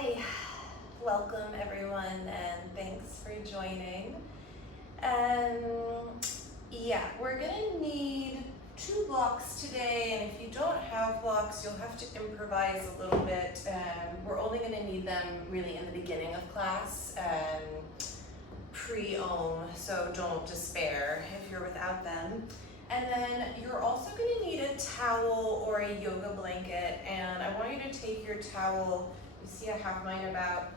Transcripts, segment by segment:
Hi, welcome everyone, and thanks for joining. Yeah, we're gonna need 2 blocks today, and if you don't have blocks, you'll have to improvise a little bit. We're only gonna need them really in the beginning of class, pre-ohm, so don't despair if you're without them. And then you're also gonna need a towel or a yoga blanket, and I want you to take your towel, you see I have mine about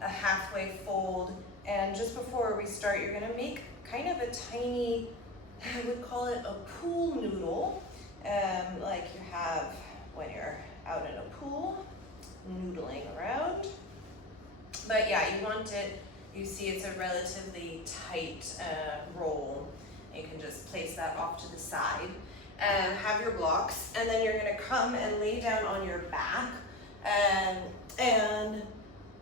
a halfway fold, and just before we start, you're gonna make kind of a tiny, I would call it a pool noodle, like you have when you're out in a pool, noodling around. But yeah, you want it, you see it's a relatively tight roll. You can just place that off to the side and have your blocks, and then you're gonna come and lay down on your back, and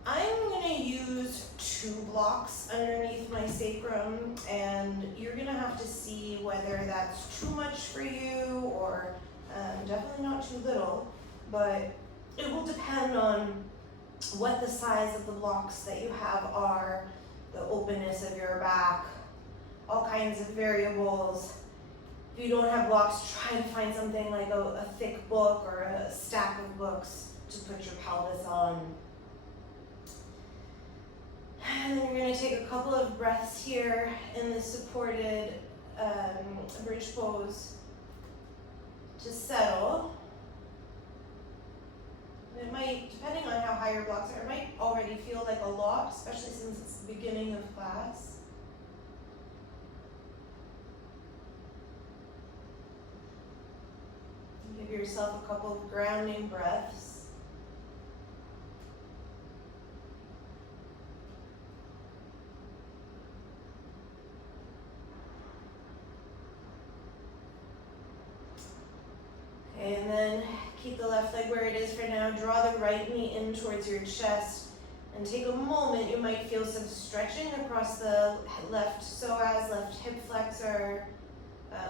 I'm gonna use 2 blocks underneath my sacrum, and you're gonna have to see whether that's too much for you or definitely not too little, but it will depend on what the size of the blocks that you have are, the openness of your back, all kinds of variables. If you don't have blocks, try to find something like a thick book or a stack of books to put your pelvis on. And then you're going to take a couple of breaths here in the supported bridge pose to settle. It might, depending on how high your blocks are, it might already feel like a lot, especially since it's the beginning of class. Give yourself a couple of grounding breaths. Okay, and then keep the left leg where it is for now. Draw the right knee in towards your chest and take a moment. You might feel some stretching across the left psoas, left hip flexor,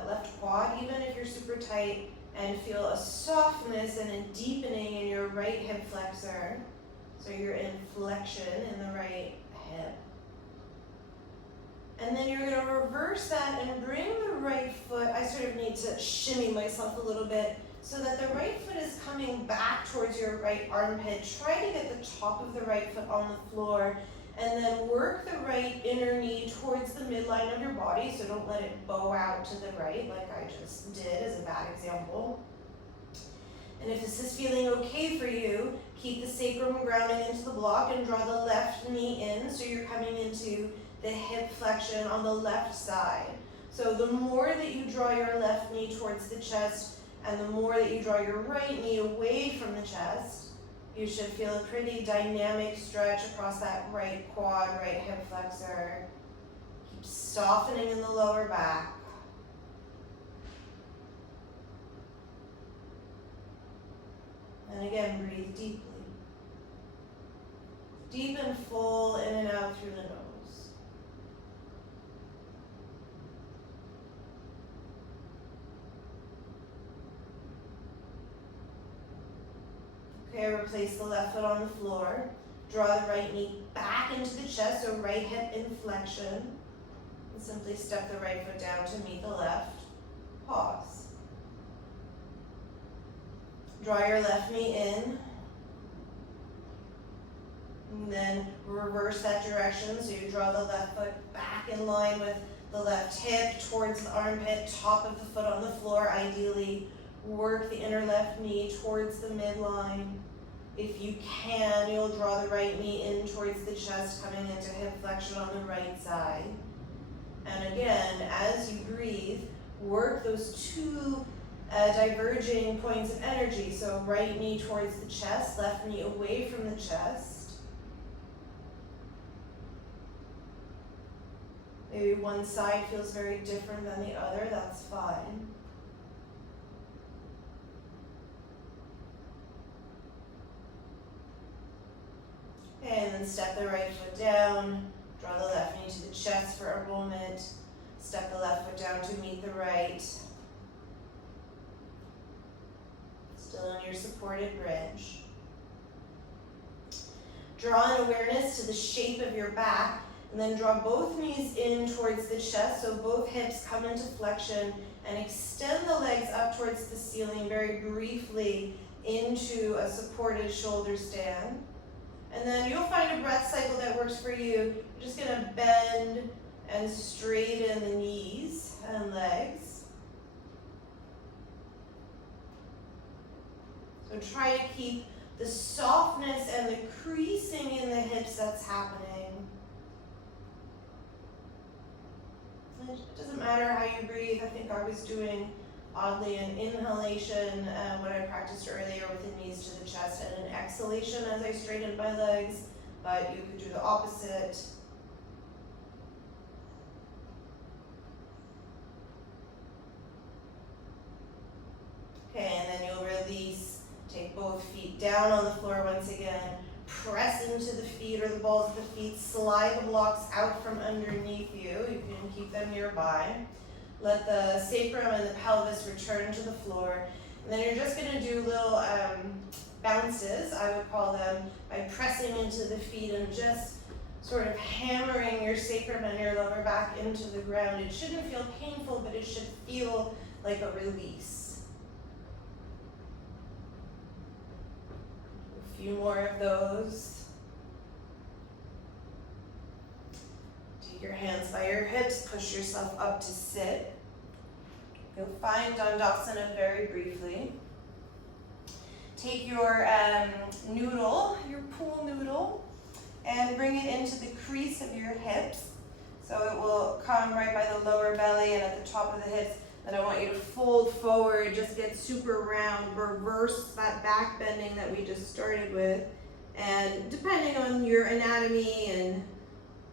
left quad, even if you're super tight. And feel a softness and a deepening in your right hip flexor. So you're in flexion in the right hip. And then you're going to reverse that and bring the right foot. I sort of need to shimmy myself a little bit so that the right foot is coming back towards your right armpit. Try to get the top of the right foot on the floor. And then work the right inner knee towards the midline of your body, so don't let it bow out to the right like I just did as a bad example. And if this is feeling okay for you, keep the sacrum grounding into the block and draw the left knee in, so you're coming into the hip flexion on the left side. So the more that you draw your left knee towards the chest and the more that you draw your right knee away from the chest, you should feel a pretty dynamic stretch across that right quad, right hip flexor. Keep softening in the lower back. And again, breathe deeply. Deep and full, in and out through the nose. Okay, replace the left foot on the floor. Draw the right knee back into the chest, so right hip in flexion. And simply step the right foot down to meet the left. Pause. Draw your left knee in. And then reverse that direction, so you draw the left foot back in line with the left hip towards the armpit, top of the foot on the floor, ideally. Work the inner left knee towards the midline. If you can, you'll draw the right knee in towards the chest, coming into hip flexion on the right side. And again, as you breathe, work those 2 diverging points of energy. So right knee towards the chest, left knee away from the chest. Maybe one side feels very different than the other, that's fine. And then step the right foot down, draw the left knee to the chest for a moment, step the left foot down to meet the right. Still in your supported bridge. Draw an awareness to the shape of your back, and then draw both knees in towards the chest, so both hips come into flexion, and extend the legs up towards the ceiling very briefly into a supported shoulder stand. And then you'll find a breath cycle that works for you. You're just gonna bend and straighten the knees and legs. So try to keep the softness and the creasing in the hips that's happening. It doesn't matter how you breathe. I think I was doing oddly an inhalation when I practiced earlier with the knees to the chest, and an exhalation as I straightened my legs, but you could do the opposite. Okay, and then you'll release. Take both feet down on the floor once again. Press into the feet or the balls of the feet. Slide the blocks out from underneath you. You can keep them nearby. Let the sacrum and the pelvis return to the floor. And then you're just going to do little bounces, I would call them, by pressing into the feet and just sort of hammering your sacrum and your lower back into the ground. It shouldn't feel painful, but it should feel like a release. A few more of those. Take your hands by your hips, push yourself up to sit. You'll find Dandasana very briefly. Take your noodle, your pool noodle, and bring it into the crease of your hips. So it will come right by the lower belly and at the top of the hips. Then I want you to fold forward, just get super round, reverse that back bending that we just started with. And depending on your anatomy and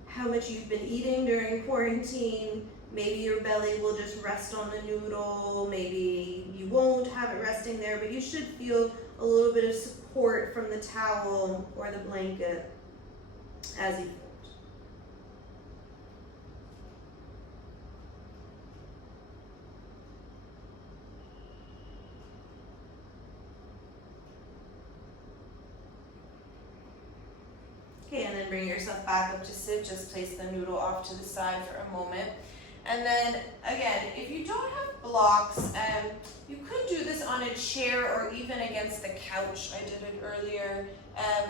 how much you've been eating during quarantine, maybe your belly will just rest on the noodle, maybe you won't have it resting there, but you should feel a little bit of support from the towel or the blanket as you fold. Okay, and then bring yourself back up to sit. Just place the noodle off to the side for a moment. And then, again, if you don't have blocks, you could do this on a chair or even against the couch. I did it earlier.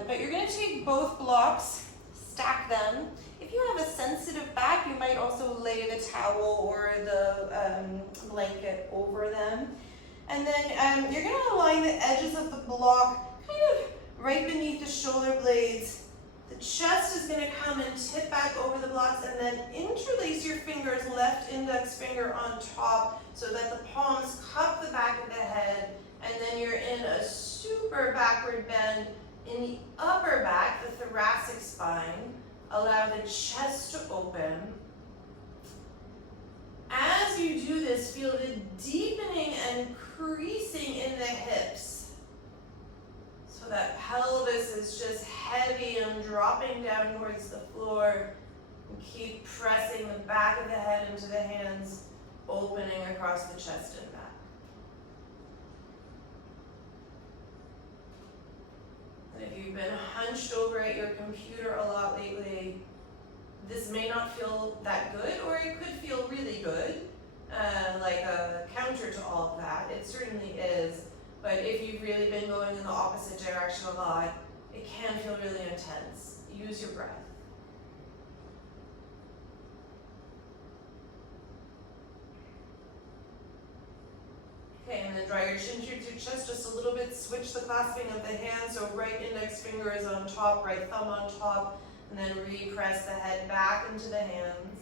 But you're going to take both blocks, stack them. If you have a sensitive back, you might also lay the towel or the blanket over them. And then you're going to align the edges of the block kind of right beneath the shoulder blades. The chest is going to come and tip back over the blocks, and then interlace your fingers, left index finger on top, so that the palms cup the back of the head, and then you're in a super backward bend in the upper back, the thoracic spine. Allow the chest to open. As you do this, feel the deepening and creasing in the hips. So that pelvis is just heavy and dropping down towards the floor. And keep pressing the back of the head into the hands, opening across the chest and back. And if you've been hunched over at your computer a lot lately, this may not feel that good, or it could feel really good, like a counter to all of that. It certainly is. But if you've really been going in the opposite direction a lot, it can feel really intense. Use your breath. Okay, and then draw your chin to your chest just a little bit. Switch the clasping of the hands, so right index finger is on top, right thumb on top, and then repress the head back into the hands.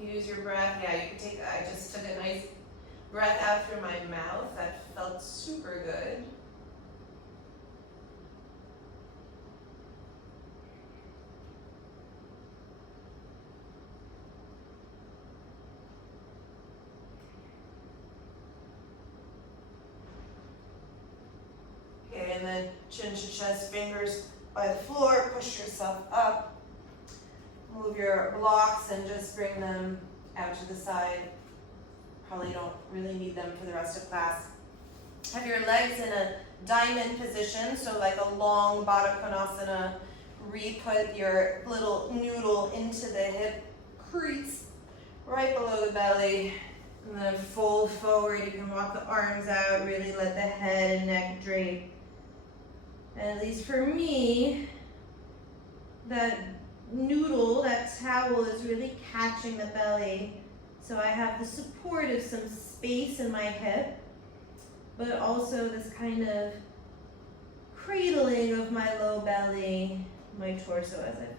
Use your breath. Yeah, you can take, I just took a nice breath out through my mouth. That felt super good. Okay, and then chin to chest, fingers by the floor, push yourself up. Move your blocks and just bring them out to the side. Probably don't really need them for the rest of class. Have your legs in a diamond position, so like a long Baddha Konasana. Re-put your little noodle into the hip crease right below the belly. And then fold forward. You can walk the arms out, really let the head and neck drape. And at least for me, that noodle, that towel is really catching the belly. So I have the support of some space in my hip, but also this kind of cradling of my low belly, my torso as I fold.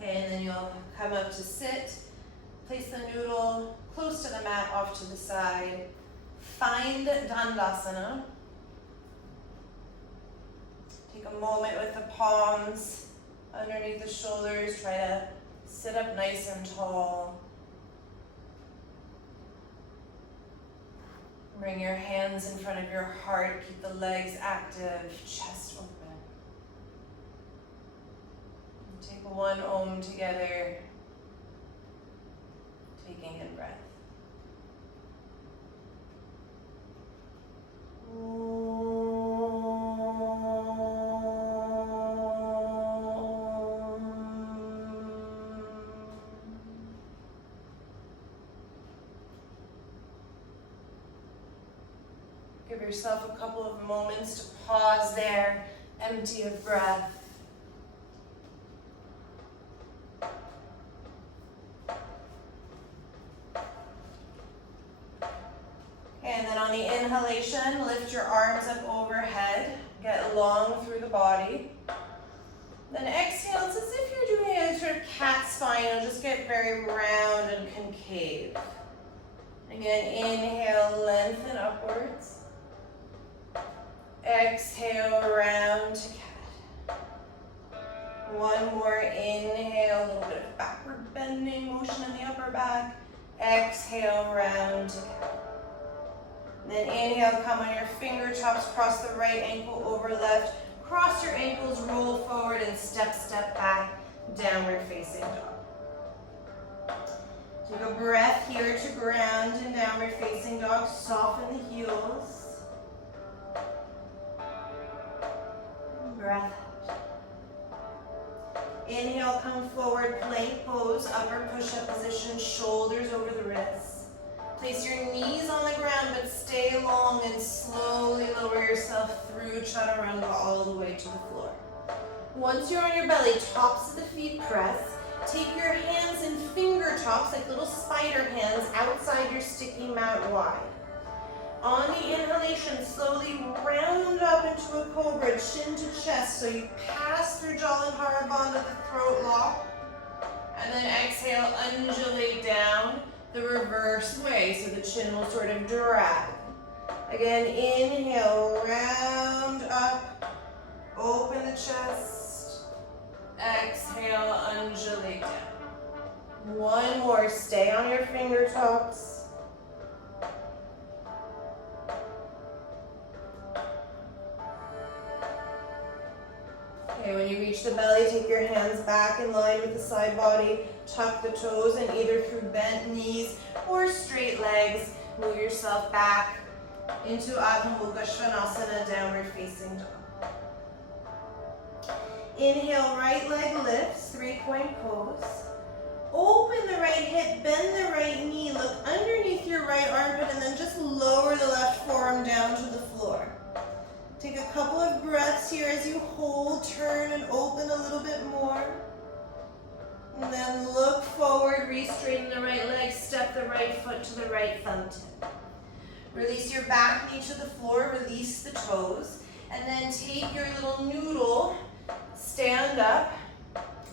Okay, and then you'll come up to sit. Place the noodle close to the mat, off to the side. Find Dandasana. Take a moment with the palms underneath the shoulders. Try to sit up nice and tall. Bring your hands in front of your heart. Keep the legs active, chest open. Take one Om together. Taking in breath. Give yourself a couple of moments to pause there, empty of breath. And then on the inhalation, lift your arms up overhead, get long through the body. Then exhale, it's as if you're doing a sort of cat spine, and just get very round and concave. Again, inhale, lengthen upwards. Exhale, round to cat. One more inhale, a little bit of backward bending motion in the upper back. Exhale, round to cat. Then inhale, come on your fingertips, cross the right ankle over left. Cross your ankles, roll forward, and step back, downward facing dog. Take a breath here to ground in downward facing dog. Soften the heels. Breath out. Inhale, come forward, plank pose, upper push-up position, shoulders over the wrists. Place your knees on the ground, but stay long and slowly lower yourself through chaturanga all the way to the floor. Once you're on your belly, tops of the feet press. Take your hands in finger tops, like little spider hands, outside your sticky mat wide. On the inhalation, slowly round up into a cobra, chin to chest, so you pass through Jalandhara Bandha, the throat lock. And then exhale, undulate down the reverse way, so the chin will sort of drag. Again, inhale, round up, open the chest. Exhale, undulate down. One more, stay on your fingertips. Okay, when you reach the belly, take your hands back in line with the side body. Tuck the toes, and either through bent knees or straight legs, move yourself back into Adho Mukha Svanasana, downward facing dog. Inhale, right leg lifts, 3-point pose. Open the right hip, bend the right knee, look underneath your right armpit, and then just lower the left forearm down to the floor. Take a couple of breaths here as you hold, turn, and open a little bit more. And then look forward, re-straighten the right leg, step the right foot to the right thumb tip. Release your back knee to the floor, release the toes, and then take your little noodle, stand up,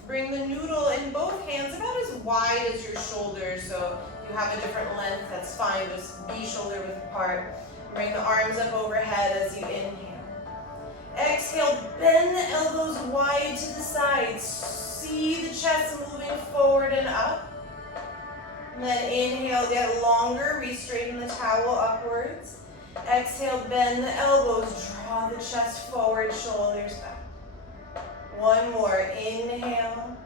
bring the noodle in both hands about as wide as your shoulders, so you have a different length, that's fine, just be shoulder width apart. Bring the arms up overhead as you inhale. Exhale, bend the elbows wide to the sides. See the chest moving forward and up. And then inhale, get longer, re-straighten the towel upwards. Exhale, bend the elbows, draw Draw the chest forward, shoulders back. One more, inhale.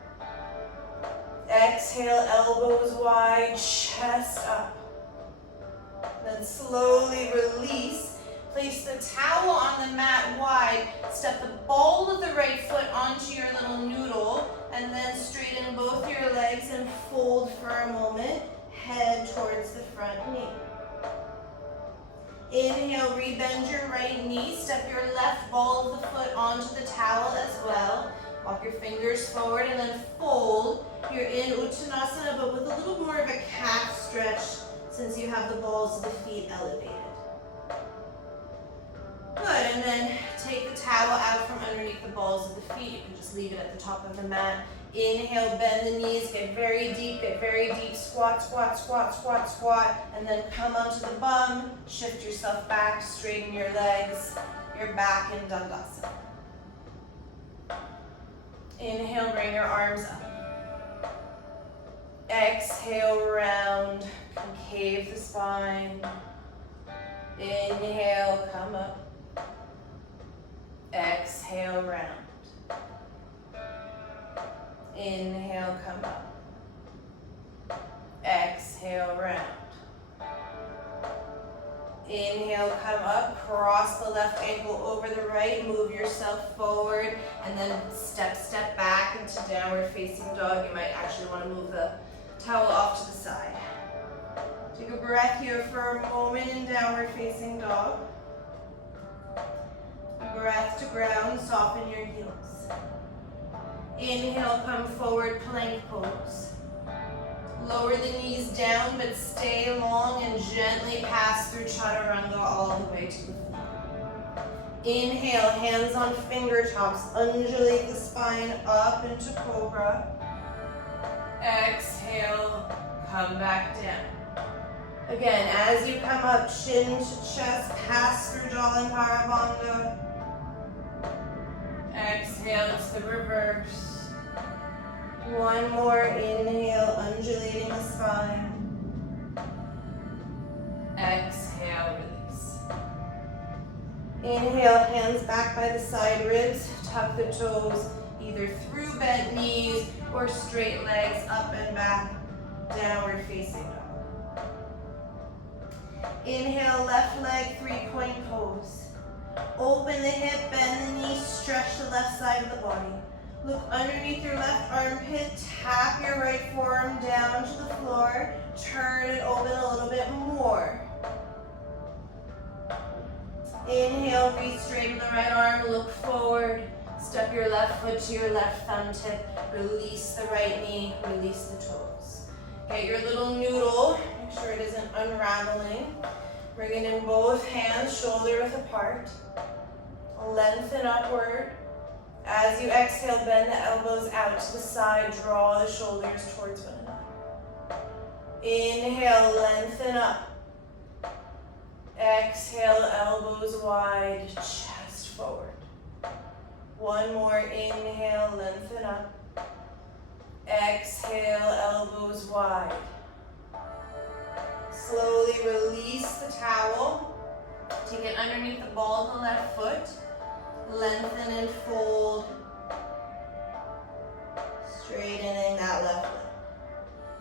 Exhale, elbows wide, chest up. Then slowly release. Place the towel on the mat wide. Step the ball of the right foot onto your little noodle, and then straighten both your legs and fold for a moment. Head towards the front knee. Inhale, rebend your right knee. Step your left ball of the foot onto the towel as well. Walk your fingers forward and then fold. You're in Uttanasana, but with a little more of a calf stretch since you have the balls of the feet elevated. Good, and then take the towel out from underneath the balls of the feet. You can just leave it at the top of the mat. Inhale, bend the knees, get very deep, squat, squat, squat, squat, squat, and then come onto the bum, shift yourself back, straighten your legs, you're back in Dandasana. Inhale, bring your arms up. Exhale, round, concave the spine. Inhale, come up. Exhale, round. Inhale, come up. Exhale, round. Inhale, come up. Cross the left ankle over the right. Move yourself forward. And then step back into downward facing dog. You might actually want to move the towel off to the side. Take a breath here for a moment in downward facing dog. Breath to ground. Soften your heels. Inhale, come forward, plank pose. Lower the knees down, but stay long and gently pass through chaturanga all the way to the floor. Inhale, hands on fingertips, undulate the spine up into cobra. Exhale, come back down. Again, as you come up, chin to chest, pass through Jalandhara. Exhale, it's the reverse. One more, inhale, undulating the spine. Exhale, release. Inhale, hands back by the side ribs, tuck the toes, either through bent knees or straight legs, up and back, downward facing dog. Inhale, left leg, three-point pose. Open the hip, bend the knee, stretch the left side of the body. Look underneath your left armpit, tap your right forearm down to the floor, turn it open a little bit more. Inhale, re-straighten the right arm, look forward, step your left foot to your left thumb tip, release the right knee, release the toes. Get your little noodle, make sure it isn't unraveling. Bring it in both hands, shoulder width apart. Lengthen upward. As you exhale, bend the elbows out to the side, draw the shoulders towards one another. Inhale, lengthen up. Exhale, elbows wide, chest forward. One more, inhale, lengthen up. Exhale, elbows wide. Slowly release the towel. Take it underneath the ball of the left foot. Lengthen and fold. Straightening that left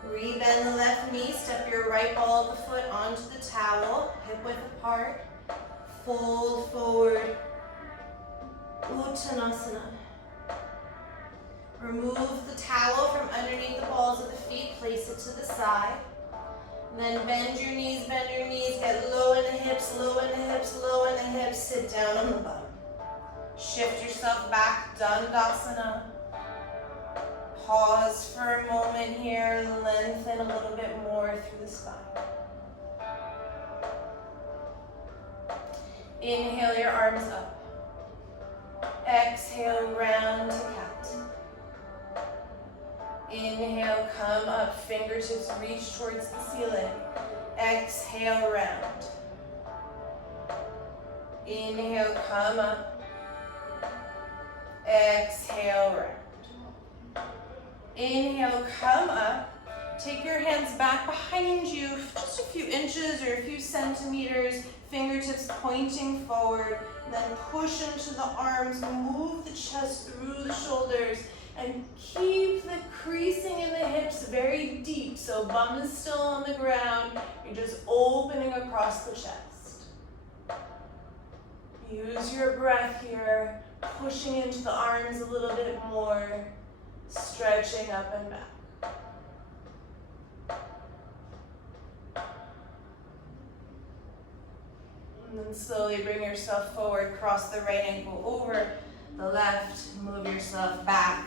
leg. Rebend the left knee. Step your right ball of the foot onto the towel. Hip width apart. Fold forward. Uttanasana. Remove the towel from underneath the balls of the feet. Place it to the side. Then bend your knees, get low in the hips, low in the hips, low in the hips, sit down on the bum. Shift yourself back, Dandasana. Pause for a moment here, lengthen a little bit more through the spine. Inhale your arms up. Exhale, round to cat. Inhale, come up, fingertips reach towards the ceiling. Exhale, round. Inhale, come up. Exhale, round. Inhale, come up. Take your hands back behind you, just a few inches or a few centimeters, fingertips pointing forward. Then push into the arms, move the chest through the shoulders, and keep the creasing in the hips very deep. So bum is still on the ground. You're just opening across the chest. Use your breath here, pushing into the arms a little bit more, stretching up and back. And then slowly bring yourself forward, cross the right ankle over the left, move yourself back,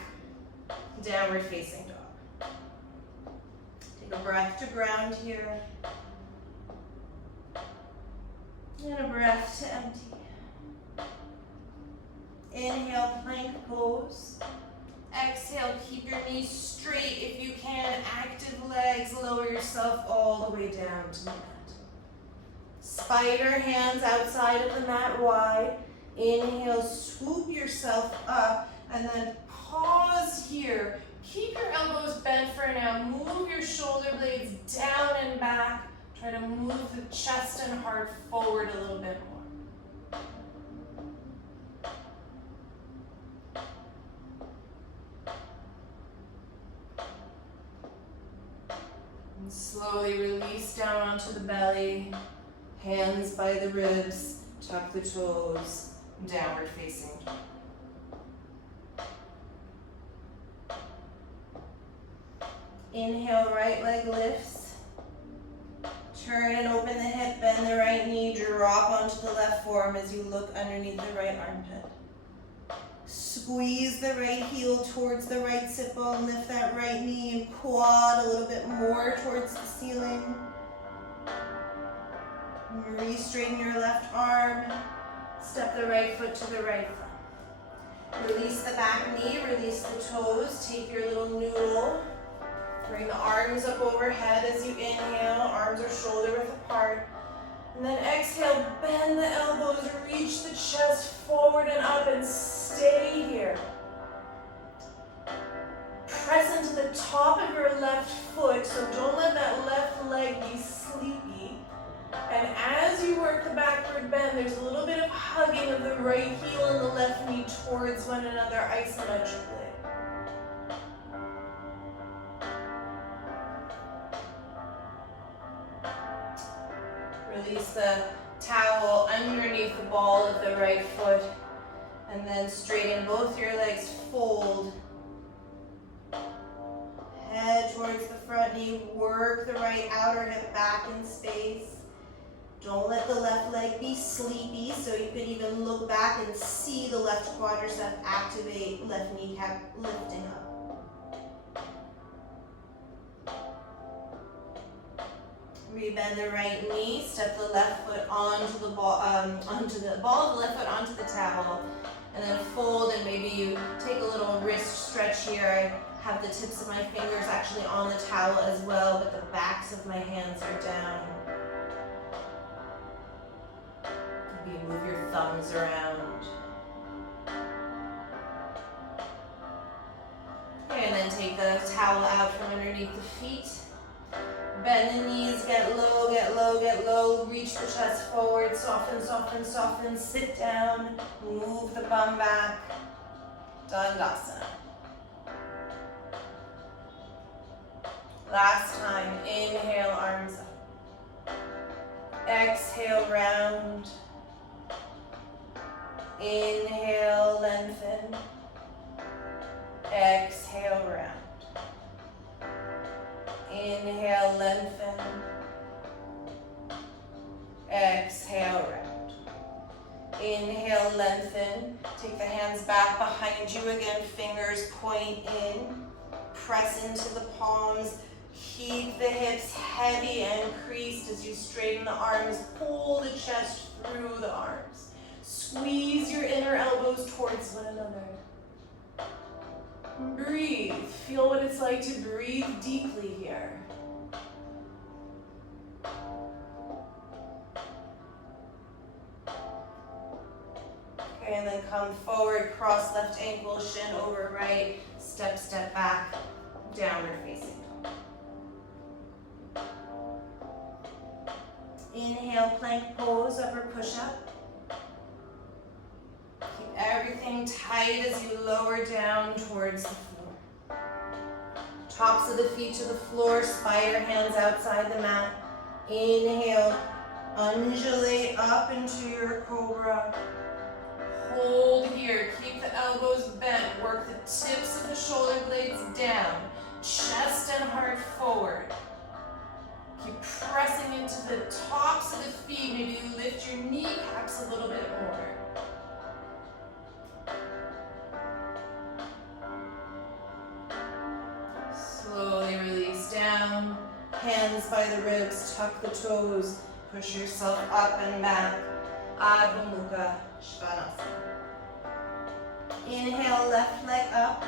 downward facing dog. Take a breath to ground here, and a breath to empty. Inhale, plank pose. Exhale, keep your knees straight if you can. Active legs, lower yourself all the way down to the mat. Spider hands outside of the mat wide. Inhale, swoop yourself up, and then pause here. Keep your elbows bent for now. Move your shoulder blades down and back. Try to move the chest and heart forward a little bit more. And slowly release down onto the belly. Hands by the ribs, tuck the toes, downward facing dog. Inhale, right leg lifts. Turn and open the hip, bend the right knee, drop onto the left forearm as you look underneath the right armpit. Squeeze the right heel towards the right sit bone, lift that right knee and quad a little bit more towards the ceiling. Re-straighten your left arm, step the right foot to the right thumb. Release the back knee, release the toes, take your little noodle. Bring the arms up overhead as you inhale, arms are shoulder width apart. And then exhale, bend the elbows, reach the chest forward and up and stay here. Press into the top of your left foot, so don't let that left leg be sleepy. And as you work the backward bend, there's a little bit of hugging of the right heel and the left knee towards one another isometrically. Release the towel underneath the ball of the right foot, and then straighten both your legs, fold. Head towards the front knee, work the right outer hip back in space. Don't let the left leg be sleepy, so you could even look back and see the left quadricep activate, left kneecap lifting up. Rebend the right knee, step the left foot onto the ball of the left foot onto the towel, and then fold, and maybe you take a little wrist stretch here. I have the tips of my fingers actually on the towel as well, but the backs of my hands are down. Maybe move your thumbs around. Okay, and then take the towel out from underneath the feet. Bend the knees, get low, get low, get low. Reach the chest forward, soften, soften, soften. Sit down, move the bum back. Dandasana. Last time, inhale, arms up. Exhale, round. Inhale, lengthen. Exhale, round. Inhale, lengthen. Exhale, round. Inhale, lengthen. Take the hands back behind you again. Fingers point in. Press into the palms. Keep the hips heavy and creased as you straighten the arms. Pull the chest through the arms. Squeeze your inner elbows towards one another. Breathe. Feel what it's like to breathe deeply here. Okay, and then come forward, cross left ankle, shin over right, step, step back, downward facing dog. Inhale, plank pose, upper push-up. Everything tight as you lower down towards the floor. Tops of the feet to the floor, spider hands outside the mat. Inhale, undulate up into your cobra. Hold here, keep the elbows bent, work the tips of the shoulder blades down, chest and heart forward. Keep pressing into the tops of the feet, maybe you lift your kneecaps a little bit more. Slowly release down, hands by the ribs, tuck the toes, push yourself up and back. Adho Mukha Svanasana. Inhale, left leg up.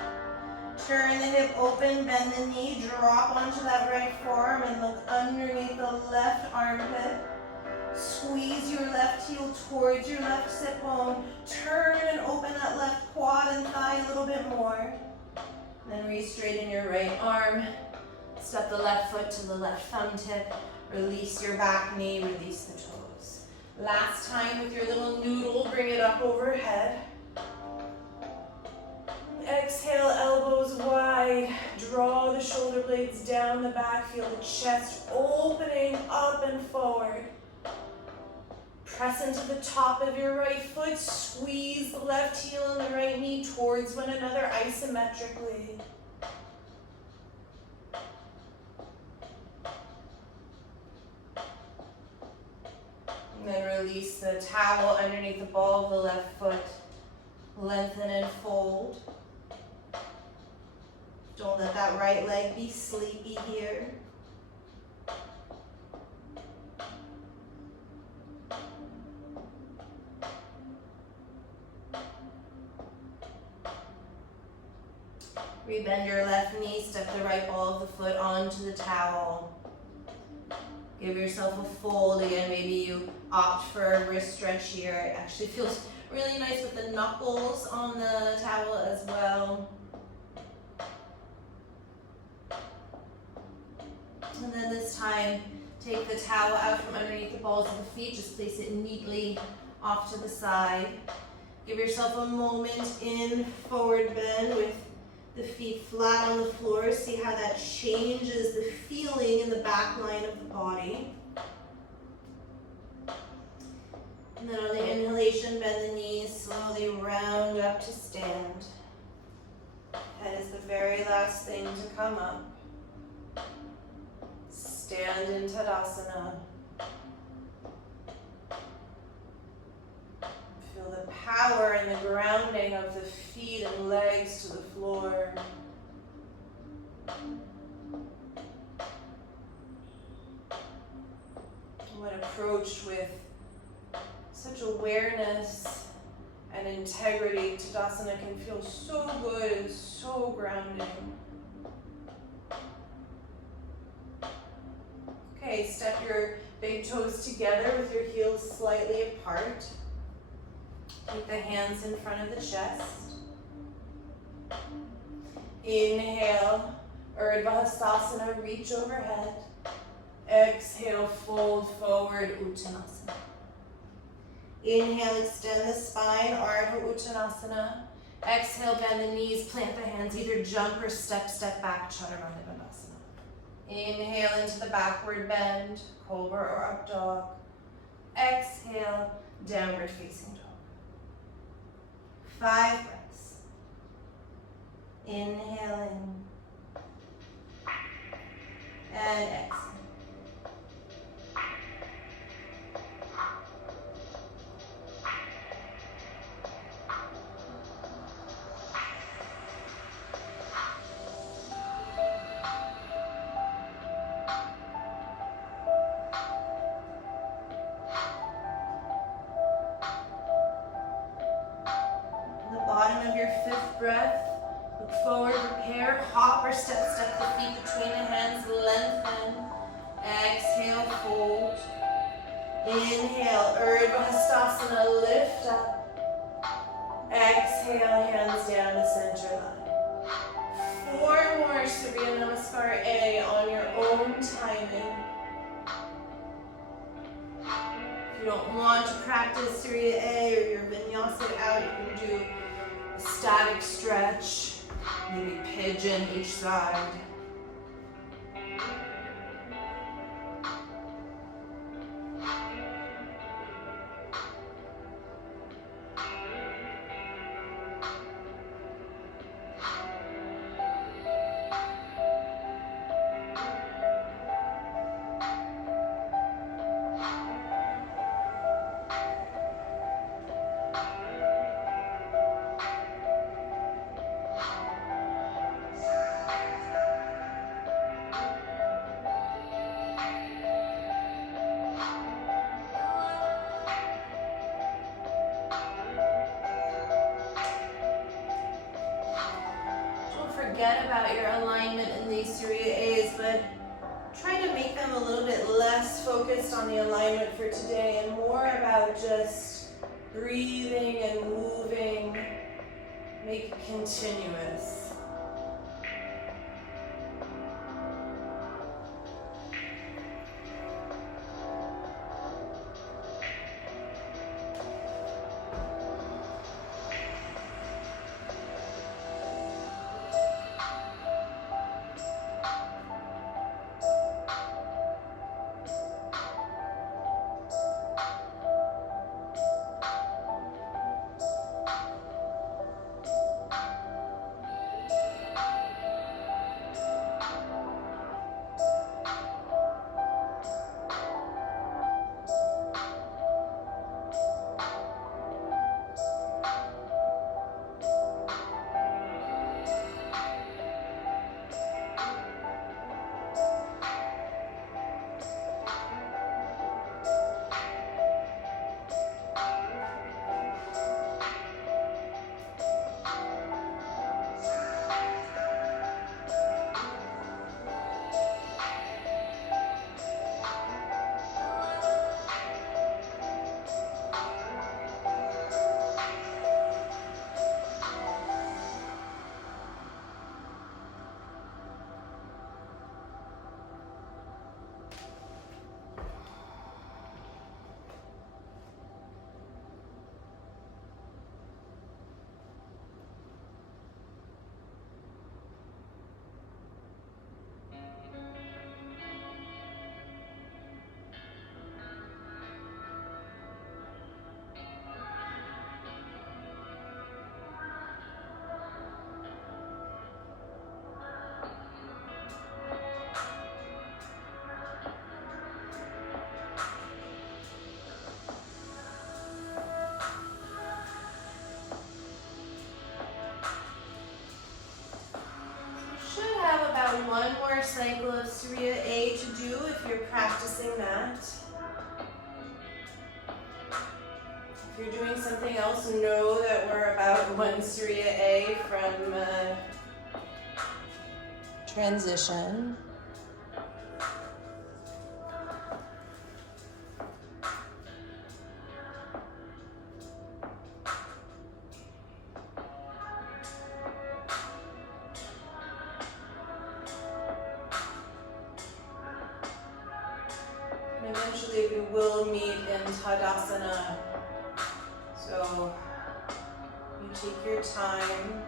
Turn the hip open, bend the knee, drop onto that right forearm and look underneath the left armpit. Squeeze your left heel towards your left sit bone. Turn and open that left quad and thigh a little bit more. Then re-straighten your right arm. Step the left foot to the left thumb tip. Release your back knee, release the toes. Last time with your little noodle, bring it up overhead. Exhale, elbows wide. Draw the shoulder blades down the back. Feel the chest opening up and forward. Press into the top of your right foot. Squeeze the left heel and the right knee towards one another isometrically. And then release the towel underneath the ball of the left foot. Lengthen and fold. Don't let that right leg be sleepy here. Rebend your left knee, step the right ball of the foot onto the towel. Give yourself a fold again. Maybe you opt for a wrist stretch here. It actually feels really nice with the knuckles on the towel as well. And then this time, take the towel out from underneath the balls of the feet. Just place it neatly off to the side. Give yourself a moment in forward bend with the feet flat on the floor. See how that changes the feeling in the back line of the body. And then on the inhalation, bend the knees, slowly round up to stand. Head is the very last thing to come up. Stand in Tadasana. Feel the power and the grounding of the feet and legs to the floor. When approached with such awareness and integrity, Tadasana can feel so good and so grounding. Okay, step your big toes together with your heels slightly apart. Keep the hands in front of the chest. Inhale, Urdhva Hastasana, reach overhead. Exhale, fold forward, Uttanasana. Inhale, extend the spine, Ardha Uttanasana. Exhale, bend the knees, plant the hands, either jump or step back, Chaturanga Dandasana. Inhale into the backward bend, cobra or up dog. Exhale, downward facing dog. 5 breaths. Inhaling and exhale. Bottom of your 5th breath, look forward, prepare, hop or step the feet between the hands, lengthen. Exhale, fold. Inhale, Urdhva Hastasana, lift up. Exhale, hands down to center line. 4 more Surya Namaskar A on your own timing. If you don't want to practice Surya A or your vinyasa out, you can do a static stretch, maybe pigeon each side. Forget about your alignment in these Surya A's, but try to make them a little bit less focused on the alignment for today and more about just breathing and moving. Make it continuous. One more cycle of Surya A to do if you're practicing that. If you're doing something else, know that we're about one Surya A from transition. Eventually we will meet in Tadasana, so you take your time.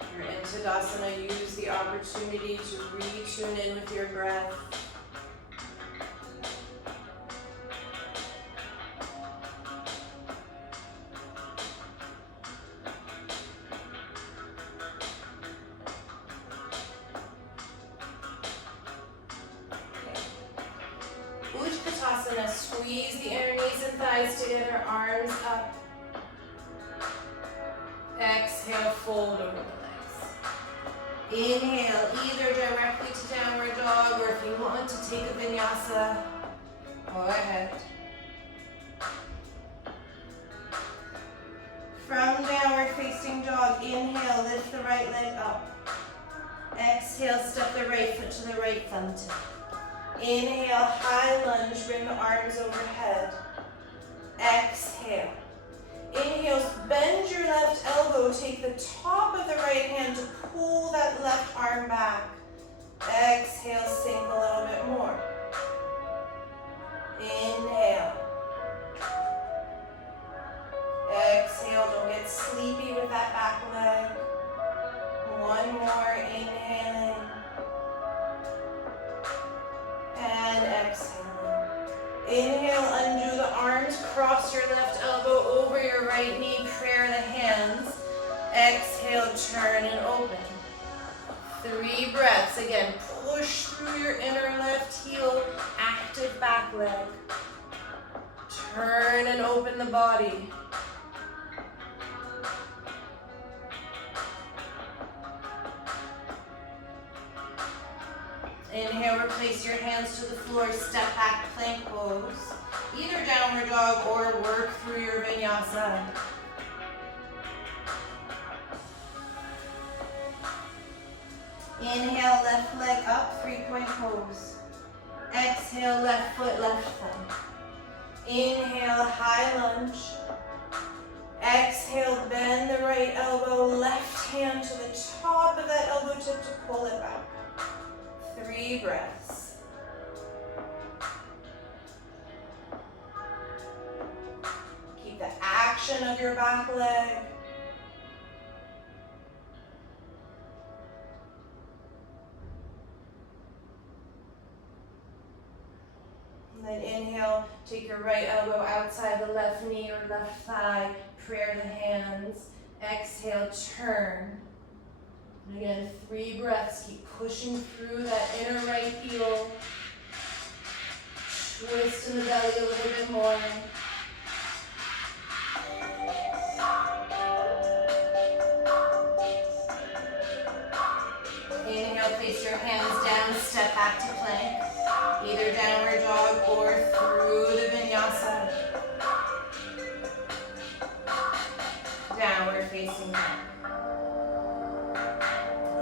If you're in Tadasana, use the opportunity to retune in with your breath. Squeeze the inner knees and thighs together, arms up. Exhale, fold over the legs. Inhale, either directly to downward dog, or if you want to take a vinyasa, go ahead. From downward facing dog, inhale, lift the right leg up. Exhale, step the right foot to the right thumb tip. Inhale, high lunge, bring the arms overhead. Exhale. Inhale, bend your left elbow. Take the top of the right hand to pull that left arm back. Exhale, sink a little bit more. Inhale. Exhale, don't get sleepy with that back leg. One more, inhaling. And exhaling. Inhale, undo the arms, cross your left elbow over your right knee, prayer the hands. Exhale, turn and open. 3 breaths. Again, push through your inner left heel, active back leg. Turn and open the body. Inhale, replace your hands to the floor, step back, plank pose. Either downward dog or work through your vinyasa. Inhale, left leg up, 3-point pose. Exhale, left foot, left thumb. Inhale, high lunge. Exhale, bend the right elbow, left hand to the top of that elbow tip to pull it back. 3 breaths. Keep the action of your back leg. And then inhale, take your right elbow outside the left knee or left thigh, prayer the hands. Exhale, turn. And again, 3 breaths. Keep pushing through that inner right heel. Twist in the belly a little bit more. Inhale, place your hands down, step back to plank. Either downward dog or through the vinyasa. Downward facing dog.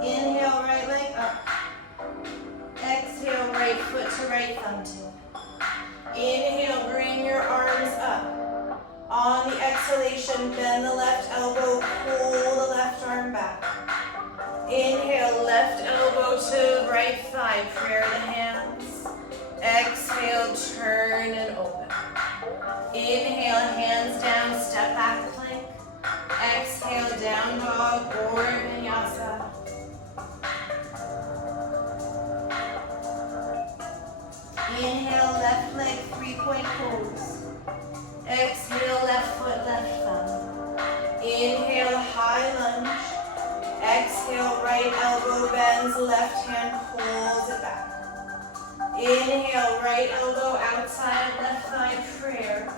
Inhale, right leg up. Exhale, right foot to right thumb tip. Inhale, bring your arms up. On the exhalation, bend the left elbow, pull the left arm back. Inhale, left elbow to right thigh, prayer the hands. Exhale, turn and open. Inhale, hands down, step back plank. Exhale, down dog or vinyasa. Inhale, left leg, 3-point pose. Exhale, left foot, left thumb. Inhale, high lunge. Exhale, right elbow bends, left hand pulls it back. Inhale, right elbow outside, left thigh, prayer.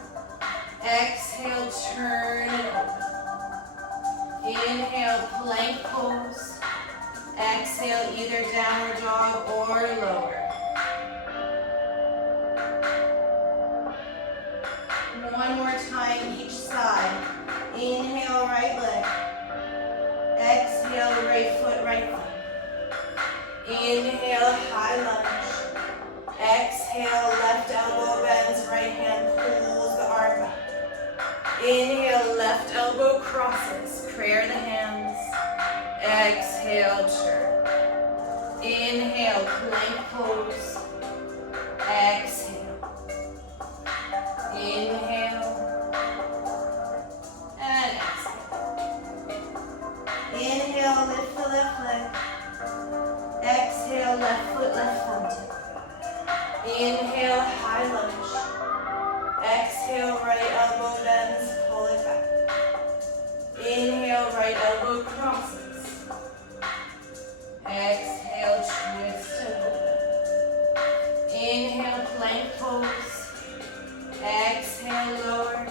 Exhale, turn and open. Inhale, plank pose. Exhale, either downward dog or lower. One more time, each side. Inhale, right leg. Exhale, right foot, right thumb. Inhale, high lunge. Exhale, left elbow bends, right hand pulls the arm back. Inhale, left elbow crosses, prayer the hands. Exhale, turn. Inhale, plank pose. Exhale. Inhale. And exhale. Inhale, lift the left leg. Exhale, left foot, left thumb tip. Inhale, high lunge. Exhale, right elbow bends, pull it back. Inhale, right elbow crosses. Exhale, twist and open. Inhale, plank pose. Exhale, lower.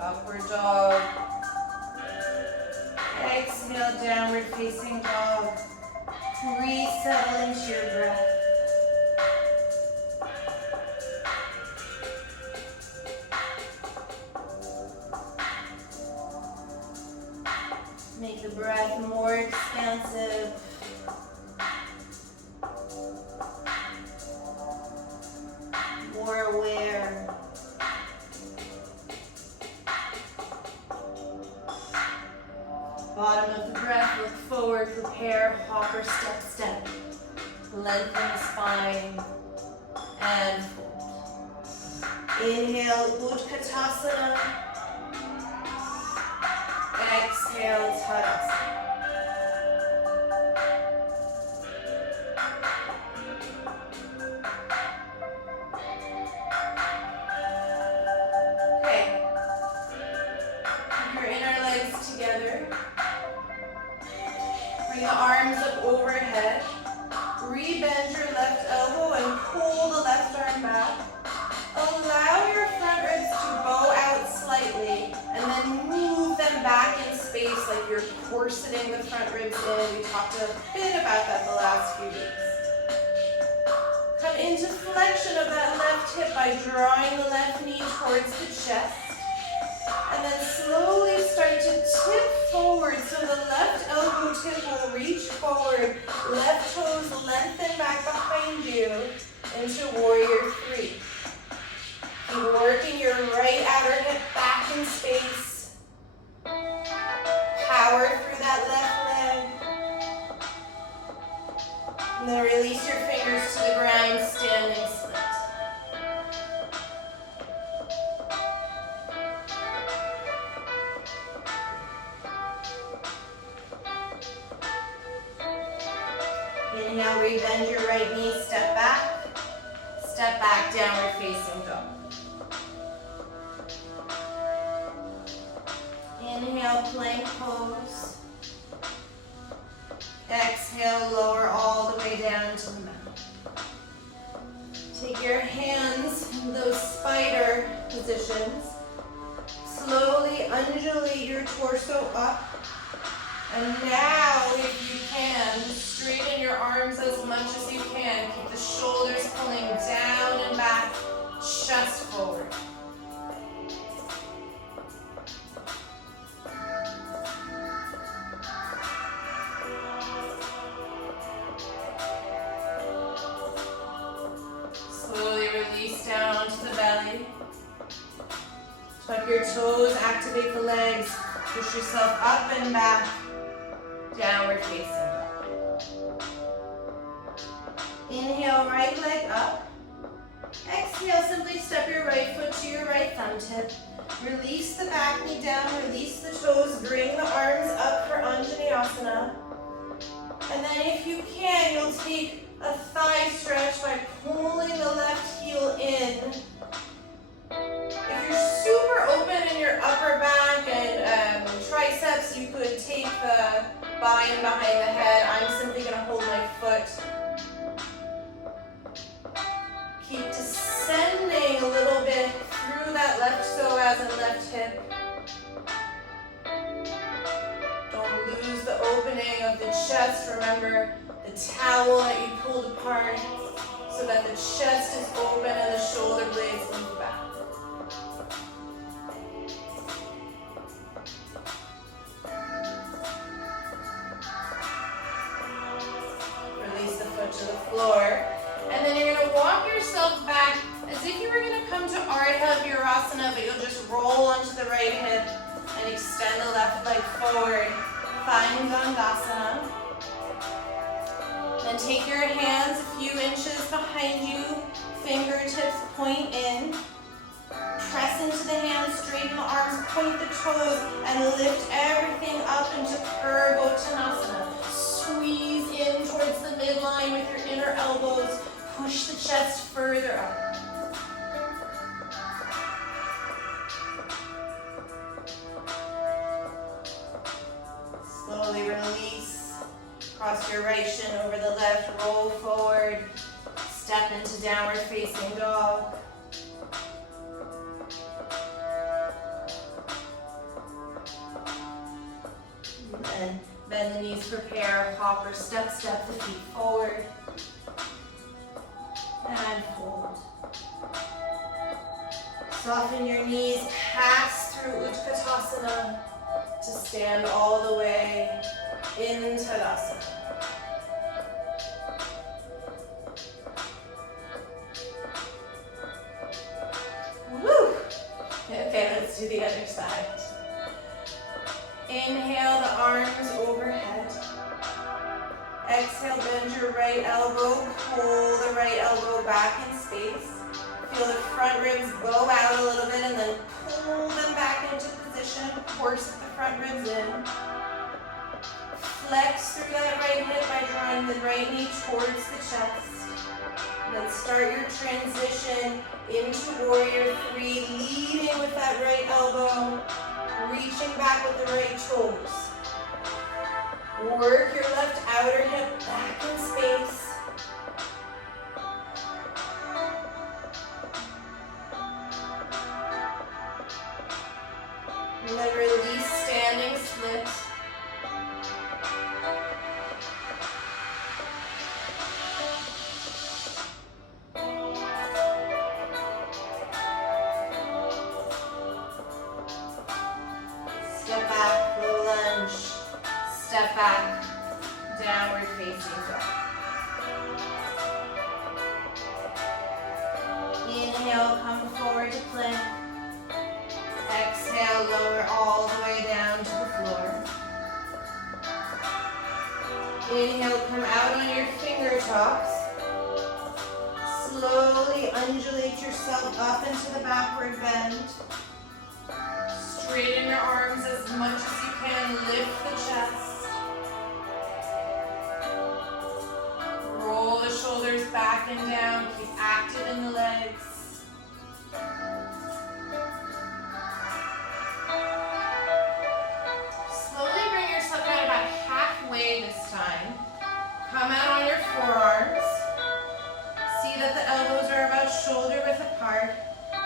Upward dog. Exhale, downward facing dog. Resettle into your breath. Make the breath more expansive. More aware. Bottom of the breath, look forward, prepare, hopper, step, step. Lengthen the spine and fold. Inhale, Utkatasana. Exhale, Tadasana. Okay. Keep your inner legs together. Bring the arms up overhead. Rebend your left elbow and pull the left arm back. Allow your front ribs to bow out slightly and then move them back in space like you're corseting the front ribs in. We talked a bit about that the last few weeks. Come into flexion of that left hip by drawing the left knee towards the chest. And then slowly start to tip forward so the left elbow tip will reach forward. Left toes lengthen back behind you into warrior three. Keep working your right outer hip back in space. Power through that left leg. And then release your fingers to the ground, standing split. Inhale, rebend your right knee, step back, downward facing dog. Inhale, plank pose. Exhale, lower all the way down to the mat. Take your hands in those spider positions. Slowly undulate your torso up. And now, if you can, straighten your arms as much as you can. Keep the shoulders pulling down and back, chest forward. Slowly release down onto the belly. Tuck your toes, activate the legs. Push yourself up and back. Downward facing dog. Inhale, right leg up. Exhale, simply step your right foot to your right thumb tip. Release the back knee down, release the toes, bring the arms up for Anjaneyasana. And then if you can, you'll take a thigh stretch by pulling the left heel in. If you're super open in your upper back and triceps, you could take the bind behind the head. I'm simply going to hold my foot. Keep descending a little bit through that left psoas and left hip. Don't lose the opening of the chest. Remember the towel that you pulled apart so that the chest is open and the shoulder blades move back. To the floor, and then you're going to walk yourself back as if you were going to come to Ardha Virasana, but you'll just roll onto the right hip and extend the left leg forward. Find Dandasana. Then take your hands a few inches behind you, fingertips point in. Press into the hands, straighten the arms, point the toes, and lift everything up into Purvottanasana. Squeeze in towards the midline with your inner elbows. Push the chest further up. Slowly release. Cross your right shin over the left. Roll forward. Step into downward facing dog. And bend the knees, prepare, hopper, step, step the feet forward. And hold. Soften your knees, pass through Utkatasana to stand all the way in Tadasana. Woo! Okay, let's do the other side. Inhale the arms overhead. Exhale, bend your right elbow, pull the right elbow back in space. Feel the front ribs bow out a little bit and then pull them back into position. Force the front ribs in. Flex through that right hip by drawing the right knee towards the chest. Then start your transition into warrior three, leading with that right elbow, reaching back with the right toes. Work your left outer hip back in space. And then release standing split. Step back, low lunge. Step back, downward facing dog. Inhale, come forward to plank. Exhale, lower all the way down to the floor. Inhale, come out on your finger tops. Slowly undulate yourself up into the backward bend. Straighten your arms as much as you can. Lift the chest. Roll the shoulders back and down. Keep active in the legs. Slowly bring yourself down about halfway this time. Come out on your forearms. See that the elbows are about shoulder width apart.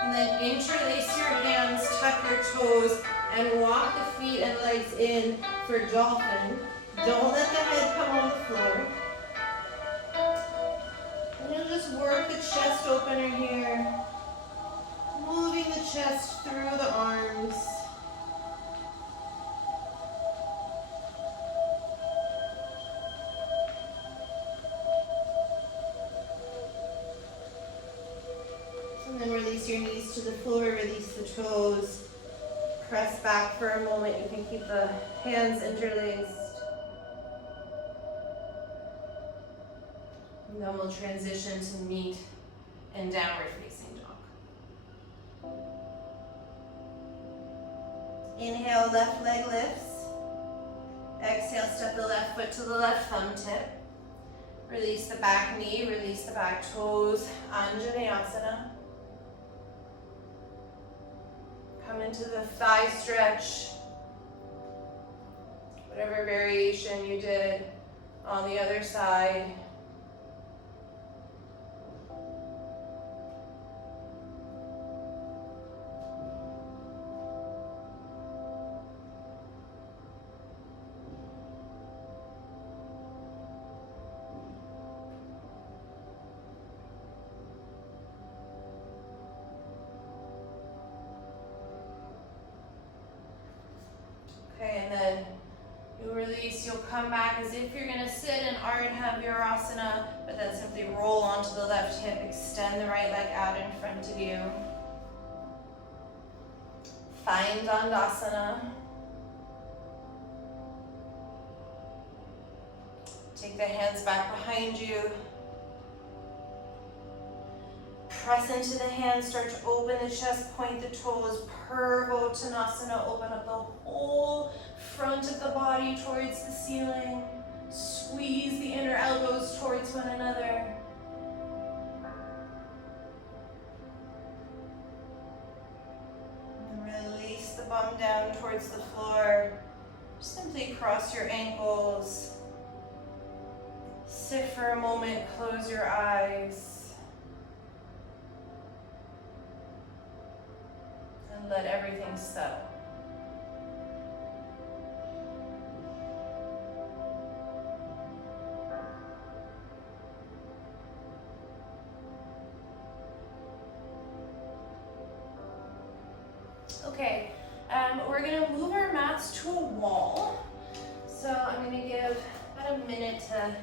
And then interlace your hands, tuck your toes, and walk the feet and legs in for dolphin. Don't let the head come on the floor. And you'll just work the chest opener here. Moving the chest through the arms. And then release your knees to the floor, release the toes. Press back for a moment. You can keep the hands interlaced. And then we'll transition to meet and downward facing dog. Inhale, left leg lifts. Exhale, step the left foot to the left thumb tip. Release the back knee, release the back toes, Anjaneyasana. Come into the thigh stretch. Whatever variation you did on the other side. Okay, and then you release, you'll come back as if you're gonna sit in Ardha Virasana, but then simply roll onto the left hip, extend the right leg out in front of you. Find Dandasana. Take the hands back behind you. Press into the hands, start to open the chest, point the toes, Purvottanasana, open up the whole front of the body towards the ceiling. Squeeze the inner elbows towards one another. And release the bum down towards the floor. Simply cross your ankles. Sit for a moment, close your eyes. And let everything settle. Okay, we're gonna move our mats to a wall. So I'm gonna give about a minute to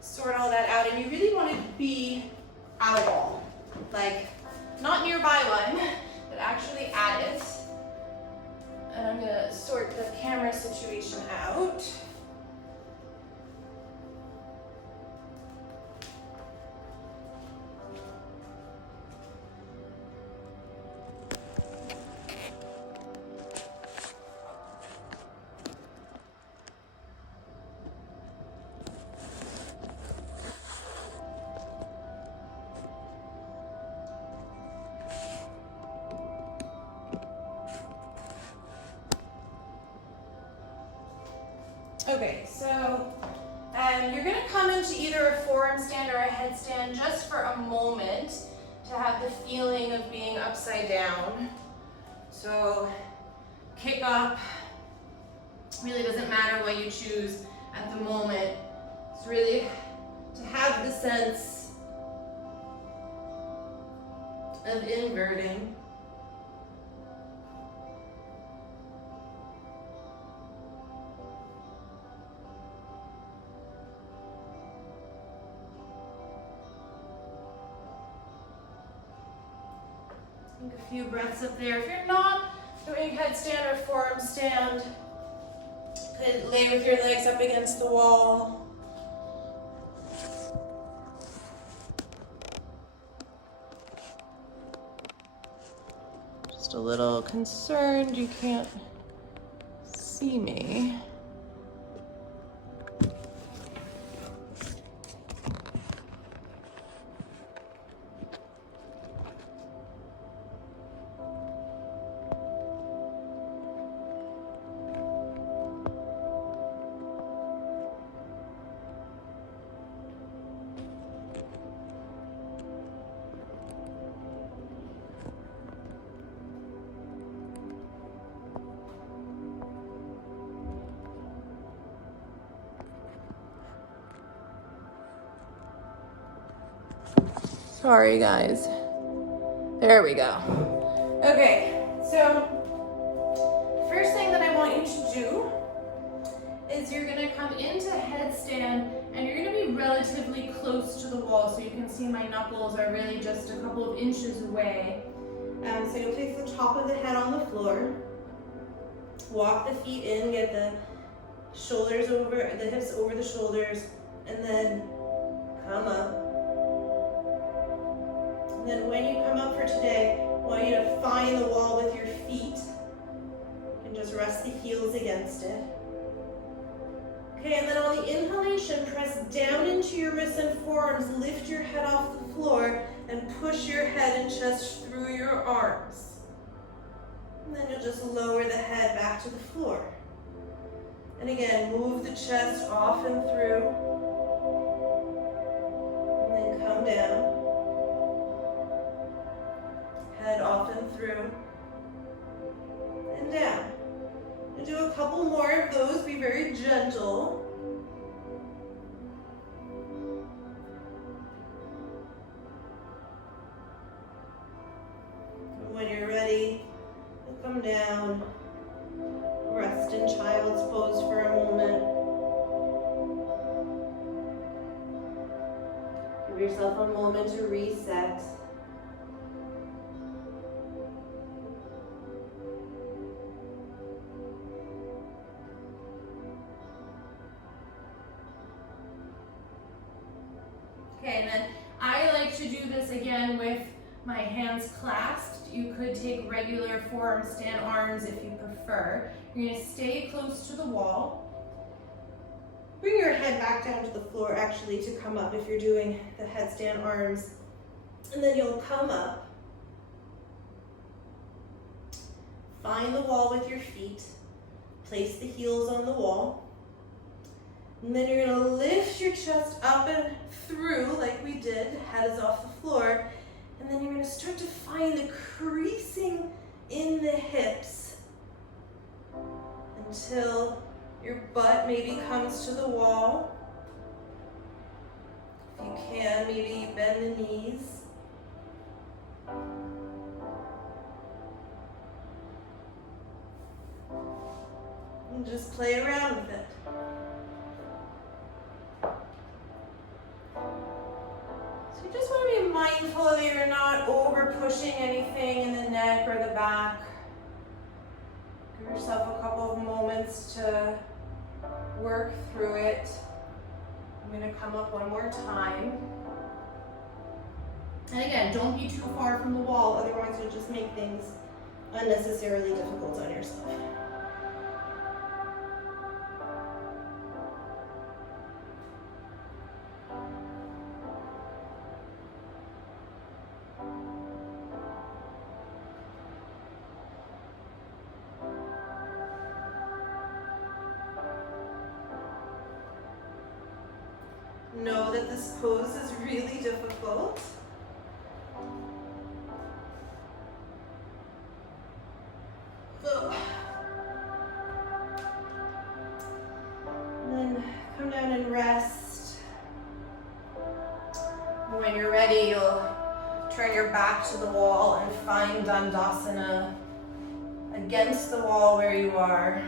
sort all that out. And you really want to be at a wall, like not nearby one, but actually at it. And I'm gonna sort the camera situation Okay, so you're gonna come into either a forearm stand or a headstand just for a moment to have the feeling of being upside down. So kick up, really doesn't matter what you choose at the moment. It's really to have the sense of inverting. Take a few breaths up there. If you're not doing headstand or forearm stand, you could lay with your legs up against the wall. Just a little concerned you can't see me. Sorry, guys. There we go. Okay, so first thing that I want you to do is you're gonna come into headstand and you're gonna be relatively close to the wall, so you can see my knuckles are really just a couple of inches away. So you'll place the top of the head on the floor, walk the feet in, get the shoulders over, the hips over the shoulders, and then come up. And then when you come up for today, I want you to find the wall with your feet and just rest the heels against it. Okay, and then on the inhalation, press down into your wrists and forearms, lift your head off the floor, and push your head and chest through your arms. And then you'll just lower the head back to the floor. And again, move the chest off and through. And then come down. Head off and through. And down. And do a couple more of those. Be very gentle. And when you're ready, come down. Rest in child's pose for a moment. Give yourself a moment to reset. Okay, and then I like to do this again with my hands clasped. You could take regular forearm stand arms if you prefer. You're going to stay close to the wall. Bring your head back down to the floor, actually, to come up if you're doing the headstand arms. And then you'll come up. Find the wall with your feet. Place the heels on the wall. And then you're going to lift your chest up and through like we did. Head is off the floor. And then you're going to start to find the creasing in the hips until your butt maybe comes to the wall. If you can, maybe bend the knees. And just play around with it. So you just want to be mindful that you're not over pushing anything in the neck or the back. Give yourself a couple of moments to work through it. I'm going to come up one more time. And again, don't be too far from the wall, otherwise you'll just make things unnecessarily difficult on yourself. know that this pose is really difficult. Ugh. And then come down and rest. And when you're ready, you'll turn your back to the wall and find Dandasana against the wall where you are.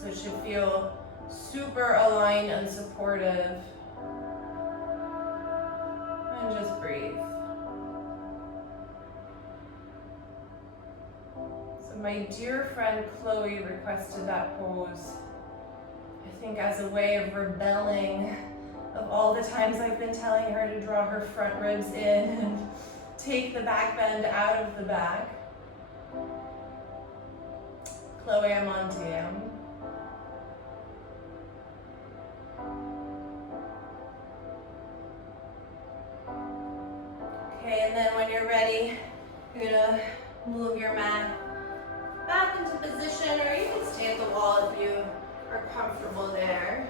So it should feel super aligned and supportive. And just breathe. So my dear friend Chloe requested that pose, I think as a way of rebelling of all the times I've been telling her to draw her front ribs in and take the back bend out of the back. Chloe, I'm on to you. Okay, and then when you're ready, you're gonna move your mat back into position, or you can stay at the wall if you are comfortable there.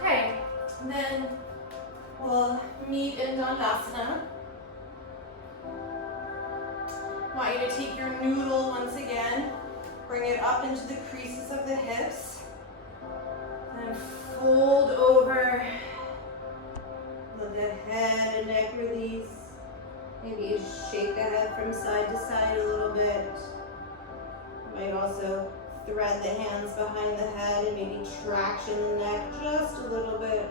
Okay, and then we'll meet in Dandasana. I want you to take your noodle once again, bring it up into the creases of the hips, and fold over. Let the head and neck release. Maybe shake the head from side to side a little bit. You might also thread the hands behind the head and maybe traction the neck just a little bit.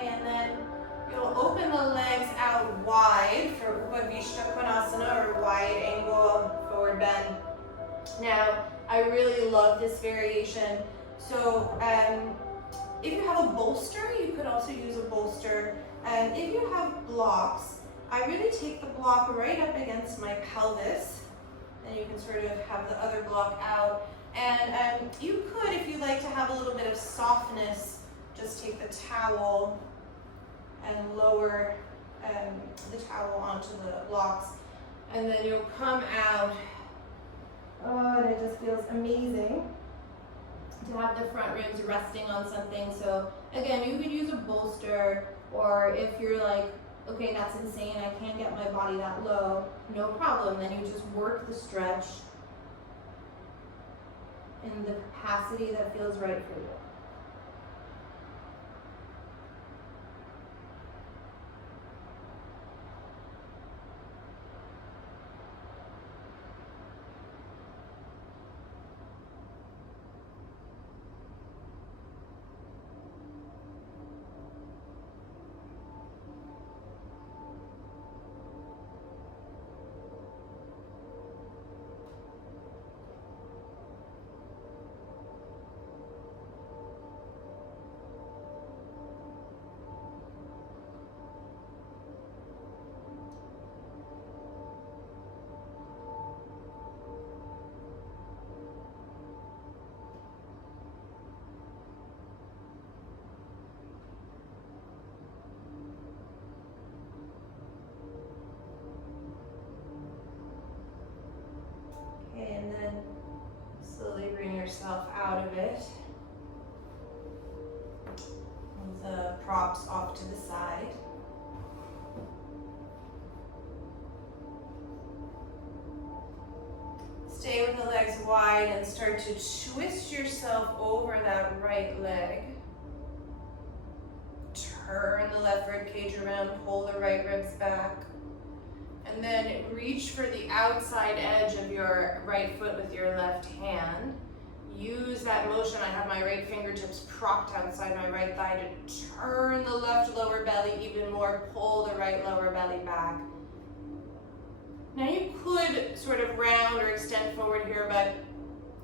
And then you'll open the legs out wide for Upavishta Konasana, or wide angle forward bend. Now, I really love this variation. So if you have a bolster, you could also use a bolster. And if you have blocks, I really take the block right up against my pelvis. And you can sort of have the other block out. And you could, if you like to have a little bit of softness, just take the towel and lower the towel onto the blocks. And then you'll come out. Oh, and it just feels amazing to have the front ribs resting on something. So again, you could use a bolster, or if you're like, okay, that's insane, I can't get my body that low, no problem. Then you just work the stretch in the capacity that feels right for you. And then slowly bring yourself out of it. Move the props off to the side. Stay with the legs wide and start to twist yourself over that right leg. Turn the left rib cage around, pull the right ribs back. And then reach for the outside edge of your right foot with your left hand. Use that motion. I have my right fingertips propped outside my right thigh to turn the left lower belly even more. Pull the right lower belly back. Now you could sort of round or extend forward here, but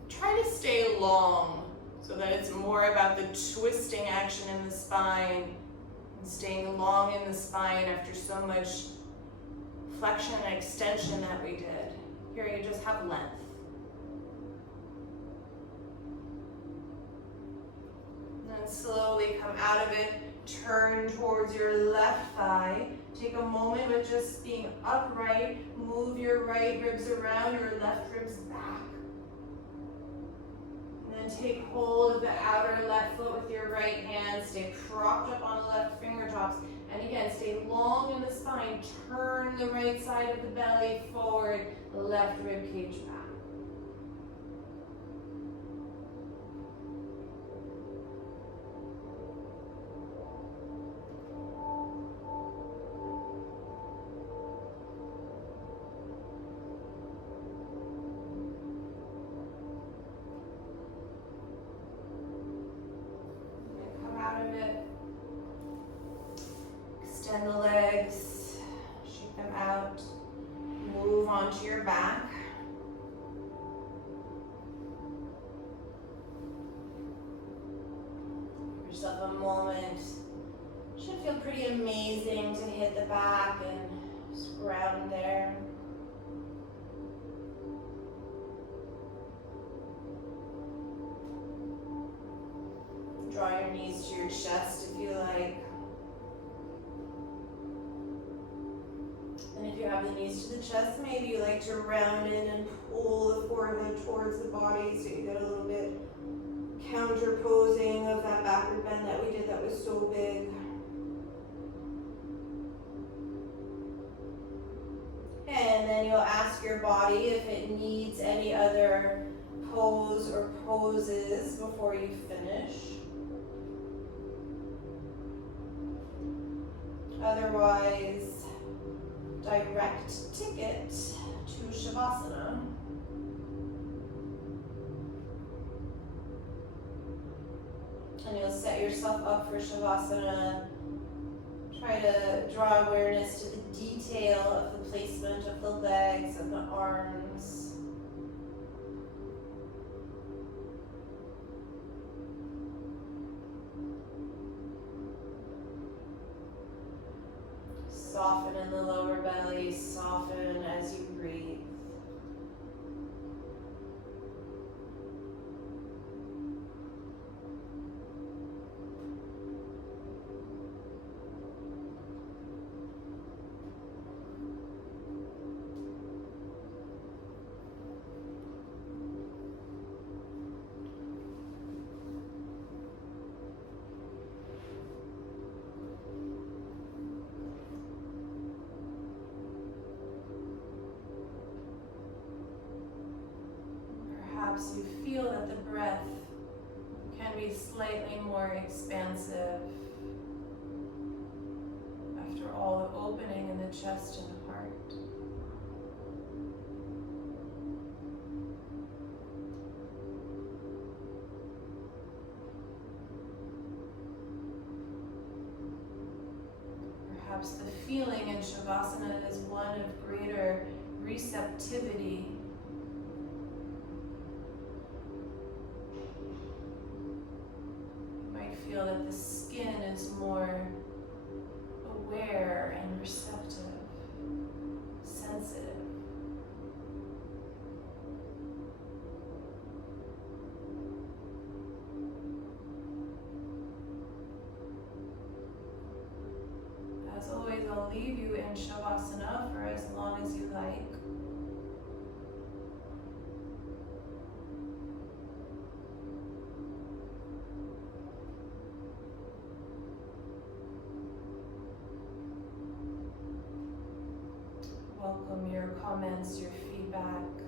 try to stay long so that it's more about the twisting action in the spine and staying long in the spine after so much flexion and extension that we did. Here you just have length. And then slowly come out of it, turn towards your left thigh. Take a moment with just being upright. Move your right ribs around, your left ribs back. And then take hold of the outer left foot with your right hand. Stay propped up on the left fingertips. And again, stay long in the spine. Turn the right side of the belly forward, left rib cage back. Extend the legs, shake them out, move onto your back. Give yourself a moment. Should feel pretty amazing to hit the back and just ground there. Draw your knees to your chest if you like. And if you have the knees to the chest, maybe you like to round in and pull the forehead towards the body so you get a little bit counterposing of that backward bend that we did that was so big. And then you'll ask your body if it needs any other pose or poses before you finish. Otherwise, direct ticket to Shavasana. And you'll set yourself up for Shavasana. Try to draw awareness to the detail of the placement of the legs and the arms. Soften in the lower belly, soften as you breathe. Perhaps you feel that the breath can be slightly more expansive after all the opening in the chest and heart. Perhaps the feeling in Shavasana is one of greater receptivity. Feel that the skin is more aware and receptive, sensitive. As always, I'll leave you in Shavasana for as long as you like. Welcome your comments, your feedback.